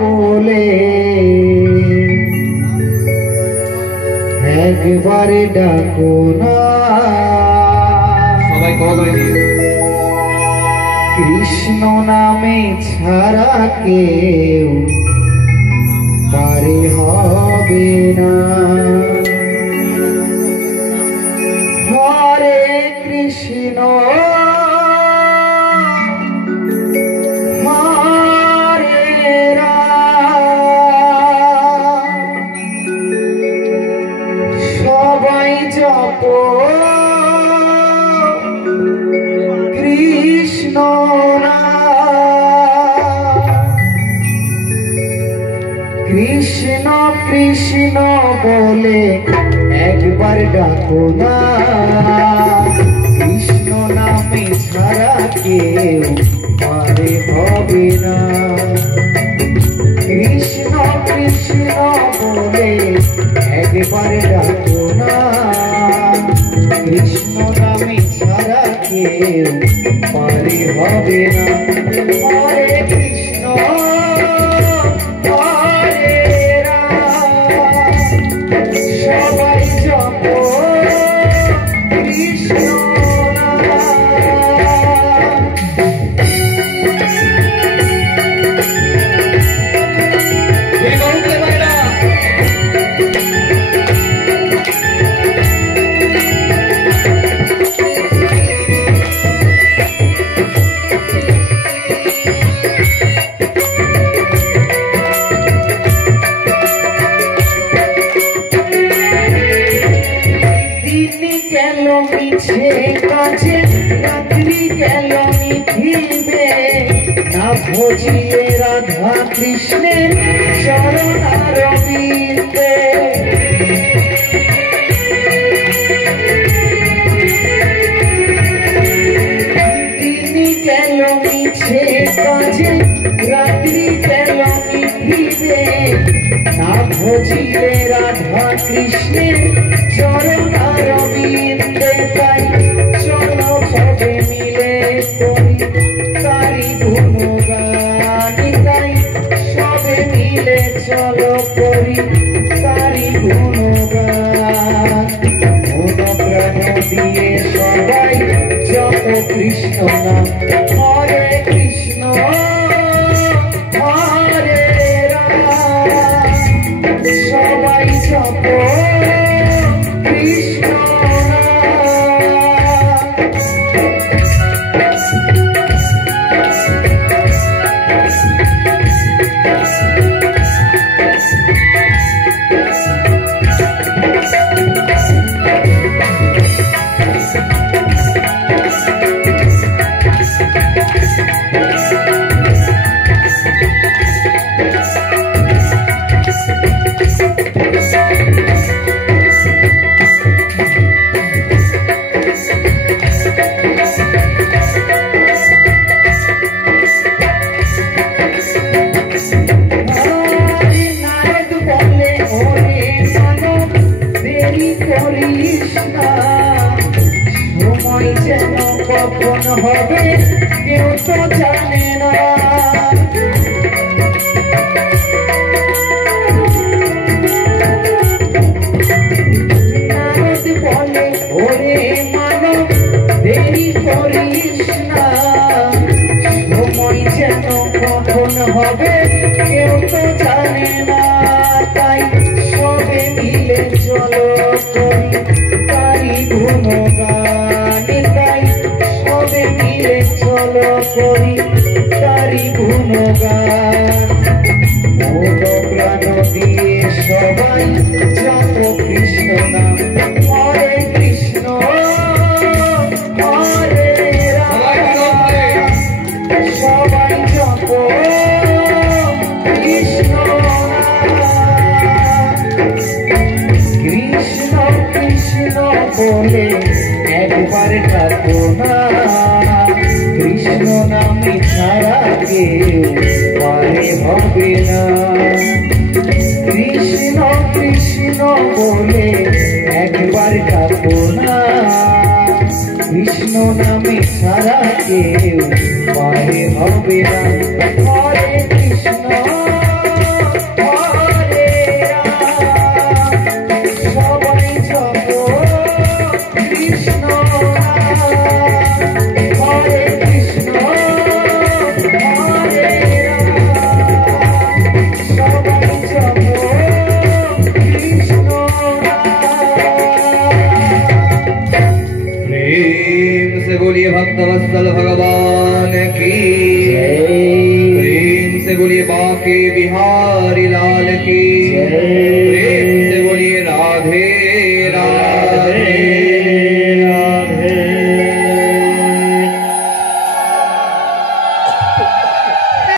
বলে একবারে ডাকো না, সবাই করে দিয়ে কৃষ্ণ নামে ছাড়া কেউ পারে হবে না। হরে কৃষ্ণ হরে রাম, সবাই জপ কৃষ্ণ কৃষ্ণ কৃষ্ণ বলে একবার ডাকো না, কৃষ্ণ নামে ছাড়া কেউ পারে হবে না। কৃষ্ণ কৃষ্ণ বলে একবার ডাকো না, কৃষ্ণ নামে ছাড়া কেউ পারে হবে না। হরে কৃষ্ণ হরে রাম, সবাই জপ কৃষ্ণ মিছে কাছে রাত্রি গেল মিথিবে, না ভজিলে রাধা কৃষ্ণের চরণারবিন্দে। দিন গেল মিছে কাজে রাত্রি গেল মিথিবে, না ভজিলে রাধা কৃষ্ণের চরণারবিন্দে। তাই চলো সবে মিলে করি তারি গুণগান, তাই সবে মিলে চলো করি তারি গুণগান। মন প্রাণ দিয়ে সবাই জপ কৃষ্ণ নাম, হরে কৃষ্ণ হরে রাম, সবাই জপ কৃষ্ণ। সময় যেন কখন হবে কেউ তো জানে না, নারদ বলে ওরে মানব দেরি করিস না, সময় যেন কখন হবে কেউ তো জানে না। তাই সবে মিলে চলো করি তারি গুণগান, তাই সবে মিলে চলো করি তারি গুণগান। মন প্রাণ দিয়ে সবাই জপ কৃষ্ণ নাম, হরে কৃষ্ণ হরে রাম, সবাই জপ কৃষ্ণ কৃষ্ণ কৃষ্ণ বলে একবার ডাকো না, কৃষ্ণ নামে ছাড়া কেউ পারে হবে না। কৃষ্ণ কৃষ্ণ বলে একবার ডাকো না, কৃষ্ণ নামে ছাড়া কেউ পারে হবে না। হরে কৃষ্ণ। बोलिए बाके बिहारी लाल की।